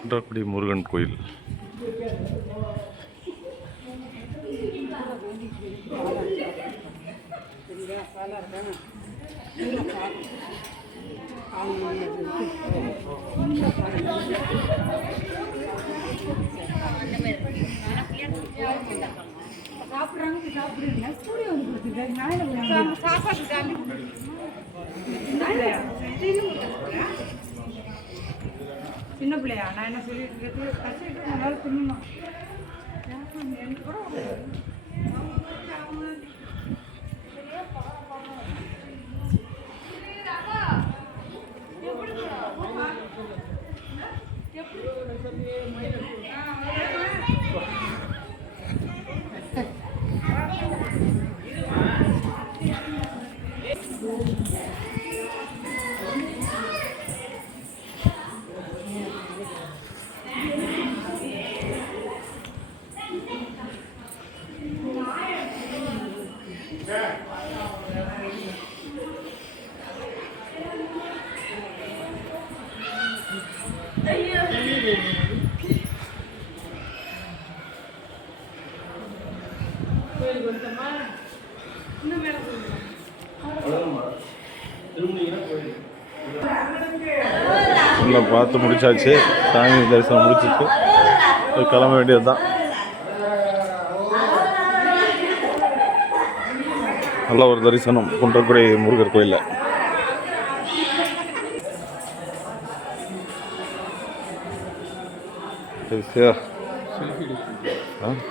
குன்றக்குடி முருகன் கோயில். சின்ன பிள்ளையா நான் என்ன சொல்லிட்டு கஷ்டம் நல்லா தின்னணும். எல்லாம் பார்த்து முடிச்சாச்சு. சாமி தரிசனம் முடிச்சிட்டு கிளம்ப வேண்டியது தான். நல்ல ஒரு தரிசனம் குன்றக்குடி முருகர் கோயிலில்.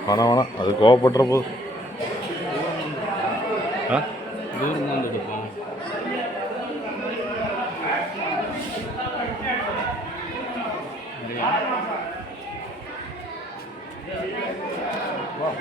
வேணாம் அது கோவப்படுற போது